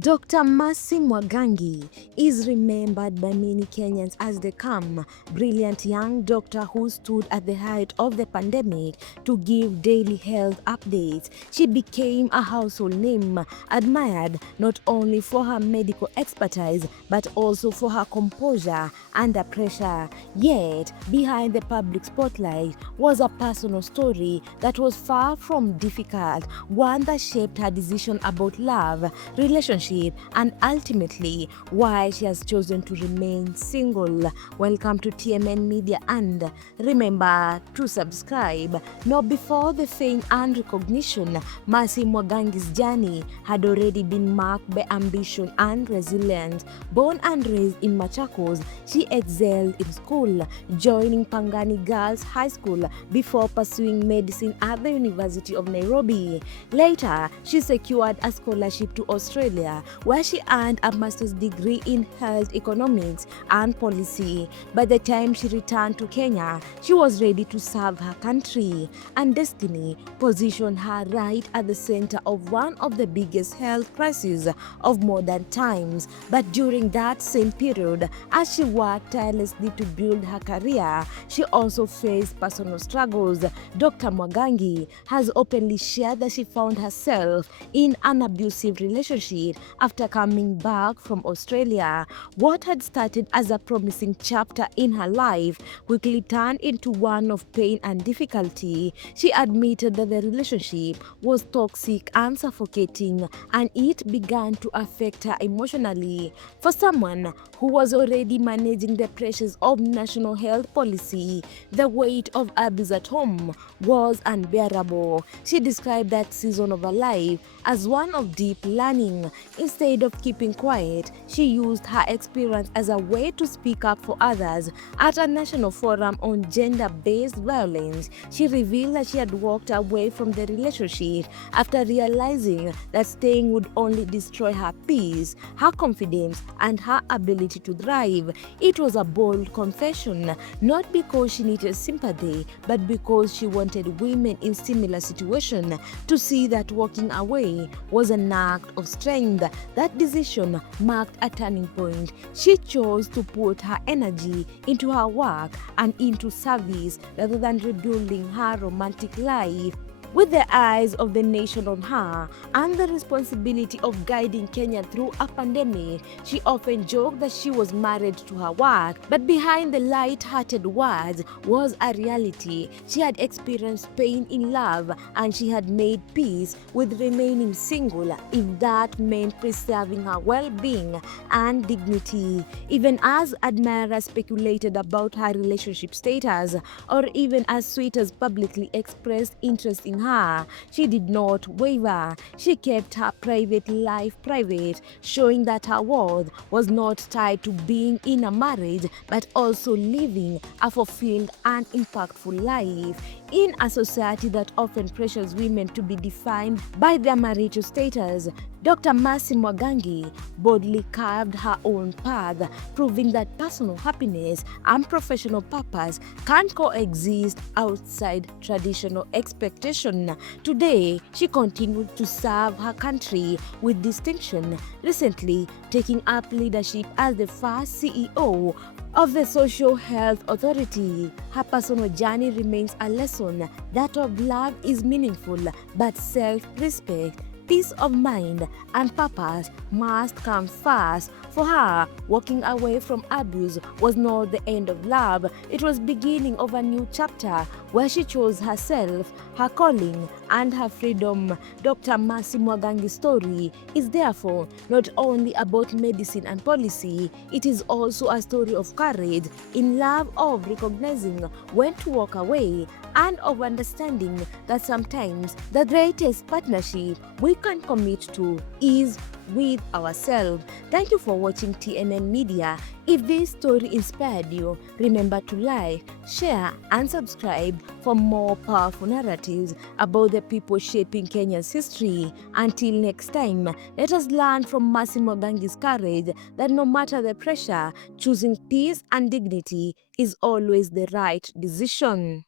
Dr. Mercy Mwangangi is remembered by many Kenyans as the calm, brilliant young doctor who stood at the height of the pandemic to give daily health updates. She became a household name, admired not only for her medical expertise but also for her composure under pressure. Yet, behind the public spotlight was a personal story that was far from difficult, one that shaped her decision about love, relationship, and ultimately why she has chosen to remain single. Welcome to TMN Media, and remember to subscribe. Now, before the fame and recognition, Mercy Mwangangi's journey had already been marked by ambition and resilience. Born and raised in Machakos, she excelled in school, joining Pangani Girls High School before pursuing medicine at the University of Nairobi. Later, she secured a scholarship to Australia, where she earned a master's degree in health economics and policy. By the time she returned to Kenya, she was ready to serve her country, and destiny positioned her right at the center of one of the biggest health crises of modern times. But during that same period, as she worked tirelessly to build her career, she also faced personal struggles. Dr. Mwangangi has openly shared that she found herself in an abusive relationship after coming back from Australia. What had started as a promising chapter in her life quickly turned into one of pain and difficulty. She admitted that the relationship was toxic and suffocating, and it began to affect her emotionally. For someone who was already managing the pressures of national health policy, the weight of abuse at home was unbearable. She described that season of her life as one of deep learning. Instead of keeping quiet, she used her experience as a way to speak up for others. At a national forum on gender-based violence, she revealed that she had walked away from the relationship after realizing that staying would only destroy her peace, her confidence, and her ability to thrive. It was a bold confession, not because she needed sympathy, but because she wanted women in similar situations to see that walking away was an act of strength. That decision marked a turning point. She chose to put her energy into her work and into service rather than rebuilding her romantic life. With the eyes of the nation on her and the responsibility of guiding Kenya through a pandemic, she often joked that she was married to her work. But behind the light-hearted words was a reality. She had experienced pain in love, and she had made peace with remaining single, if that meant preserving her well-being and dignity. Even as admirers speculated about her relationship status, or even as suitors publicly expressed interest in her, she did not waver. She kept her private life private, showing that her worth was not tied to being in a marriage but also living a fulfilled and impactful life. In a society that often pressures women to be defined by their marital status, Dr. Mercy Mwangangi boldly carved her own path, proving that personal happiness and professional purpose can coexist outside traditional expectation. Today, she continued to serve her country with distinction, recently taking up leadership as the first CEO of the Social Health Authority. Her personal journey remains a lesson that of love is meaningful, but self-respect, peace of mind, and purpose must come first. For her, walking away from abuse was not the end of love. It was beginning of a new chapter where she chose herself, her calling, and her freedom. Dr. Mercy Mwangangi's story is therefore not only about medicine and policy, it is also a story of courage, in love, of recognizing when to walk away, and of understanding that sometimes the greatest partnership we can commit to is with ourselves. Thank you for watching TMN Media. If this story inspired you, remember to like, share, and subscribe for more powerful narratives about the people shaping Kenya's history. Until next time, let us learn from Mercy Mwangangi's courage that no matter the pressure, choosing peace and dignity is always the right decision.